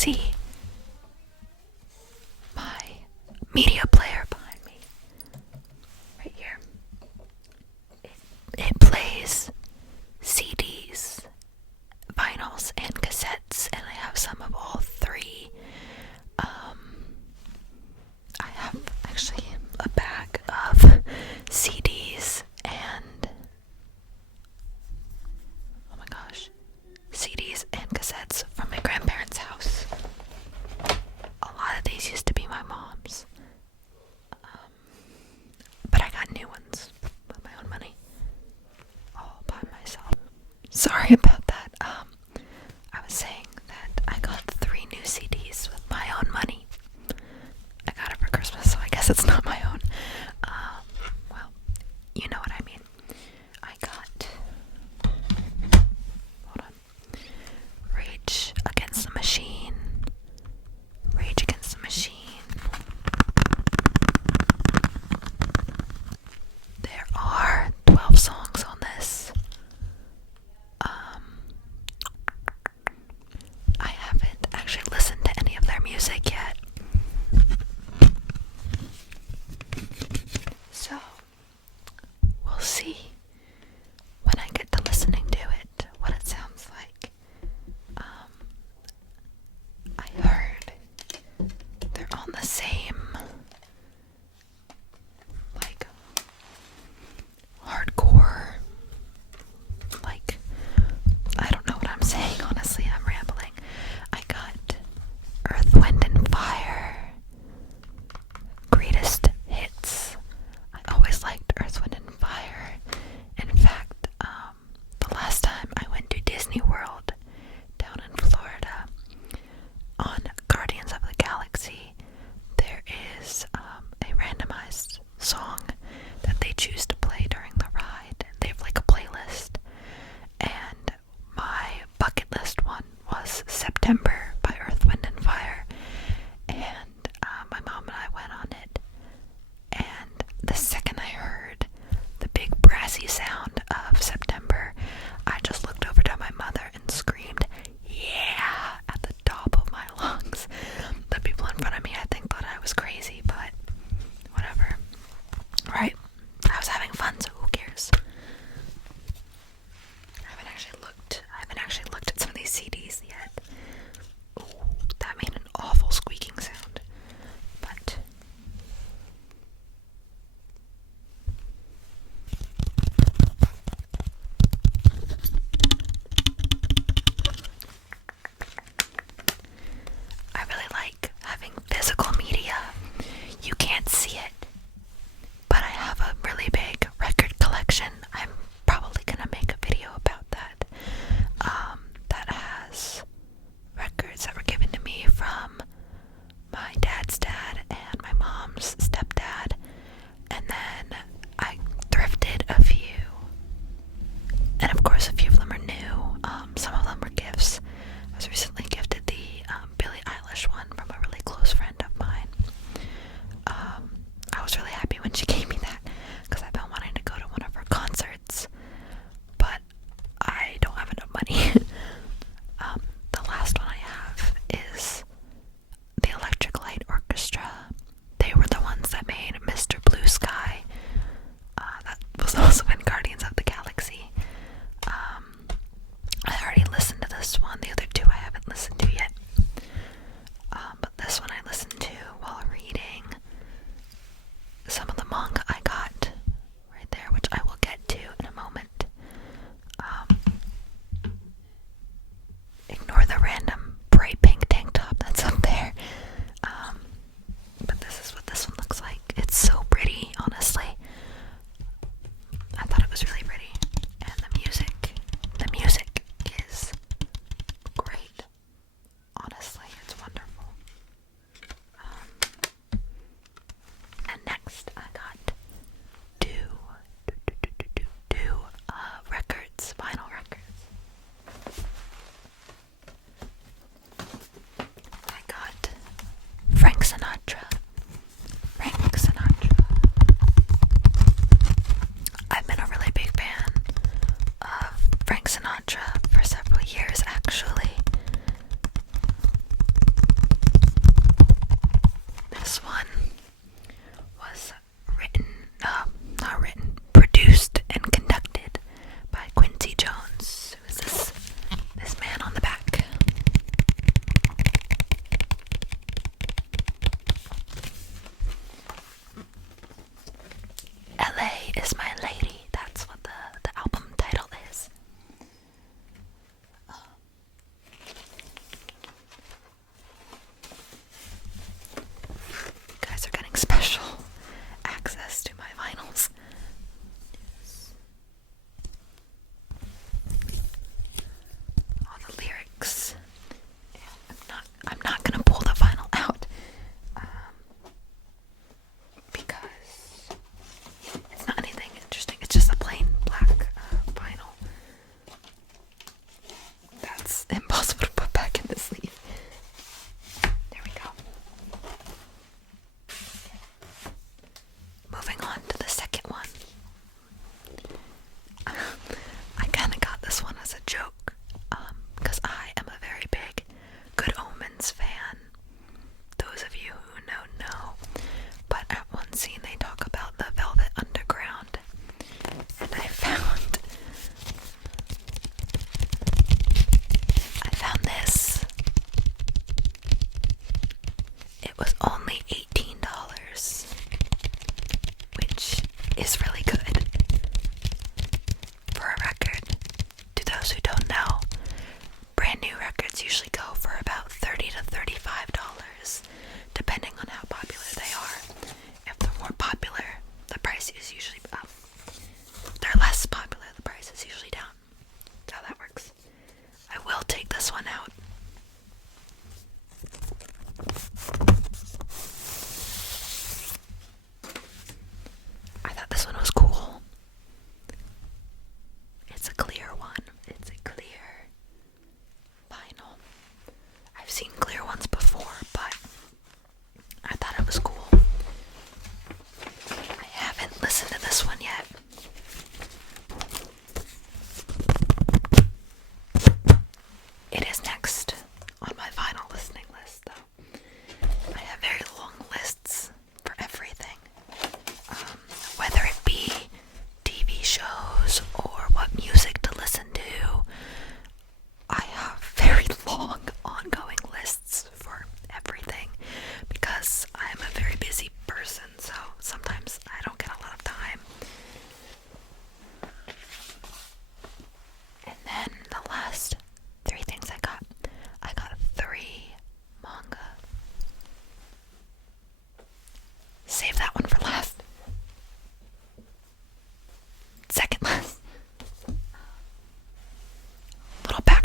see my media player behind me, right here. It plays CDs, vinyls, and cassettes, and I have some of all three. I have actually a bag of CDs and, oh my gosh, CDs and cassettes from my grandparents' house. A lot of these used to be my mom's, but I got new ones with my own money, all by myself. Sorry about that. I was saying that I got 3 new CDs with my own money. I got it for Christmas, so I guess it's not my own. Well, you know what I mean. I got, hold on, Rage Against the Machine. Rage Against the Machine. There are 12 songs on this. I haven't actually listened to any of their music yet. So, we'll see when I get to listening to it, what it sounds like. I heard they're on the same, like, hardcore, like, I don't know what I'm saying, honestly, I'm rambling. I got Earth, Wind and Fire, Greatest Hits. I always liked Earth, Wind and Fire. In fact, the last time I went to Disney World down in Florida, on Guardians of the Galaxy, there is a randomized song that they choose to play during the ride. They have like a playlist, and my bucket list one was September by Earth, Wind and Fire, and my mom and I went on it, and the second I heard the big brassy sound of September, I just looked over to my mother and screamed, "Yeah!" at the top of my lungs. The people in front of me, I think, thought I was crazy, but whatever. Right? I was having fun, so who cares? I haven't actually looked at some of these CDs yet. Ooh, that made an awful squeaking sound. But I really like having physical media. You can't see it, but I have a really big record collection. I'm probably gonna make a video about that. That has records that were given to me from my dad's dad and my mom's stepdad, and then I thrifted a few, and of course a few of them are new. Some of them were gifts. I was recently gifted the Billie Eilish one from a really close friend of mine. I was really happy when she gave me that, because I've been wanting to go to one of her concerts, but I don't have enough money. The last one I have is the Electric Light Orchestra. They were the ones that made Mr. Blue Sky. That was also in Guardians of the Galaxy. I already listened to this one. The other two I haven't listened to yet. But this one I listened to while reading some of the manga I got right there, which I will get to in a moment. Ignore the random bright pink tank top that's up there. But this is what this one looks like. It's so pretty, honestly. I thought it was really pretty. And the music is great. Honestly, it's wonderful. And next I got two records, vinyl records. I got Frank Sinatra. I've been a really big fan of Frank Sinatra for several years, actually.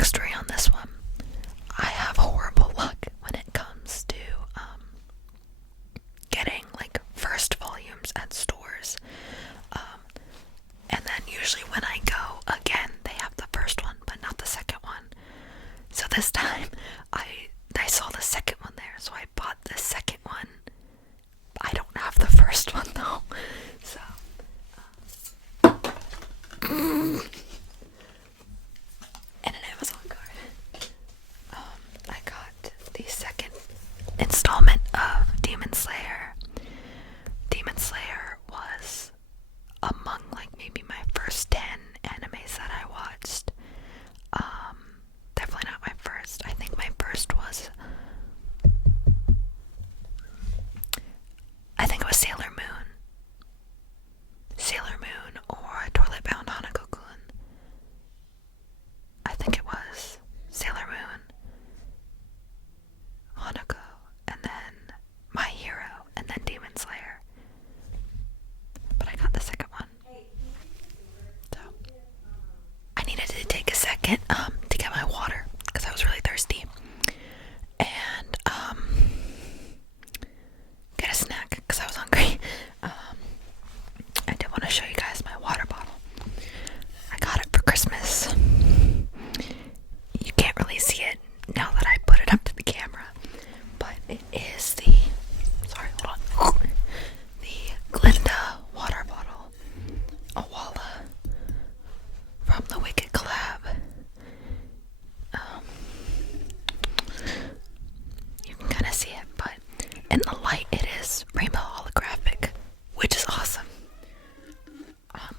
backstory on this one. I have horrible luck when it comes to getting like first volumes at stores. And then usually when I go again, they have the first one, but not the second one. So this time, I saw the second one there, so I bought the second one. I don't have the first one though, so. And an Amazon card. I got the second installment of Demon Slayer. Demon Slayer was among like maybe my first 10 animes that I watched. Definitely not my first. I think my first was, I think it was Sailor Moon. Sailor Moon or Toilet Bound Hanako-kun. I think it was Sailor Moon, Hanako, and then My Hero, and then Demon Slayer. But I got the second one. So I needed to take a second to get my water because I was really thirsty, and get a snack because I was hungry. I did want to show you guys my water bottle. I got it for Christmas. You can't really see it now that I put it up to the camera, but it is the, sorry, hold on, the Glinda water bottle, Awala, from the Wicked collab. You can kind of see it, but in the light it is rainbow holographic, which is awesome.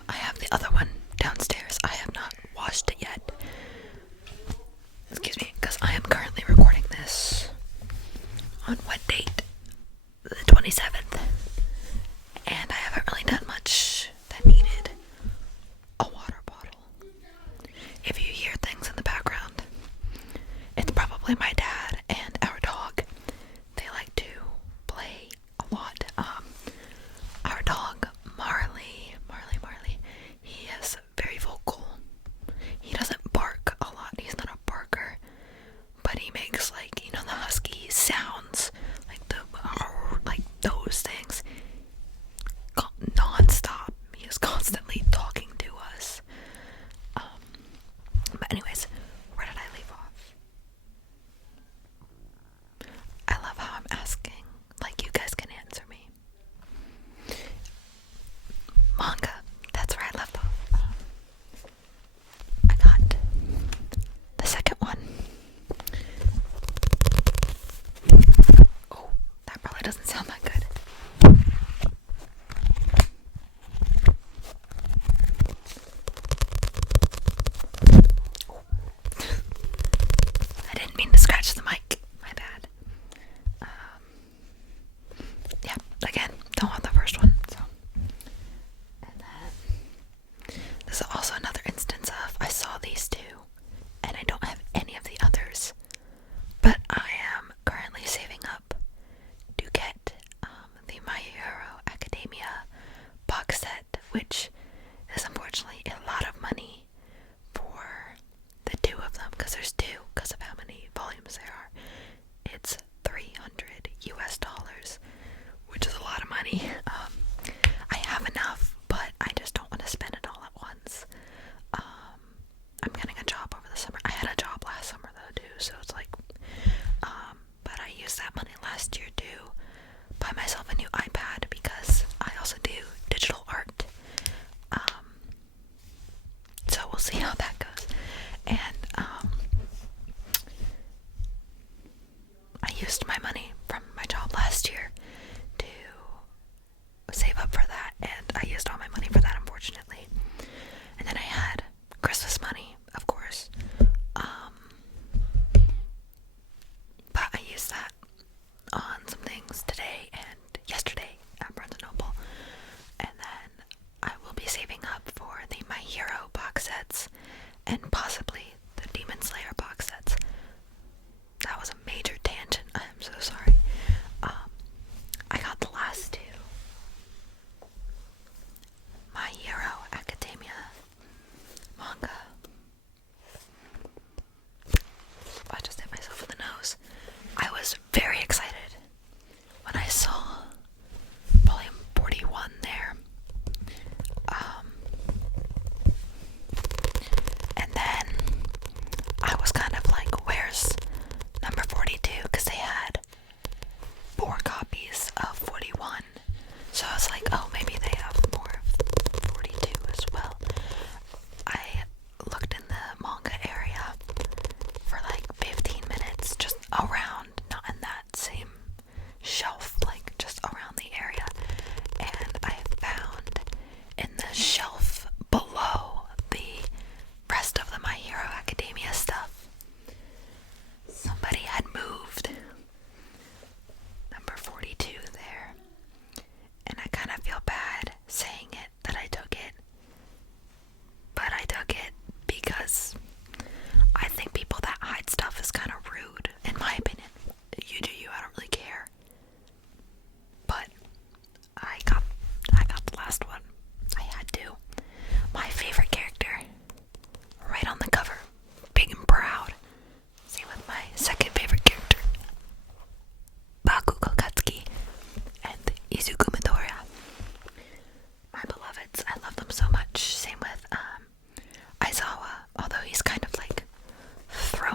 I have the other one downstairs. I have not washed it yet. Excuse me, because I am currently recording this on what date? The 27th. And I haven't really done much that needed a water bottle. If you hear things in the background, it's probably my dad and our dog. They like to play a lot. Our dog, Marley, he is very vocal. He doesn't bark a lot. He's not a barker, but he makes like, you know, the husky sounds, like those things, non-stop. He is constantly talking to us. But anyways, where did I leave off? I love how I'm asking, like you guys can answer me. Manga, that's where I left off. I got the second one. Oh, that probably doesn't sound that good.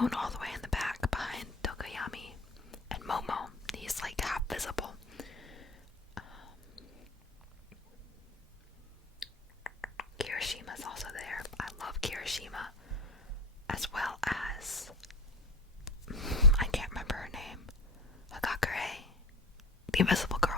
phone all the way in the back behind Tokoyami and Momo. He's like half visible. Kirishima's also there. I love Kirishima, as well as I can't remember her name. Hagakure, the Invisible Girl.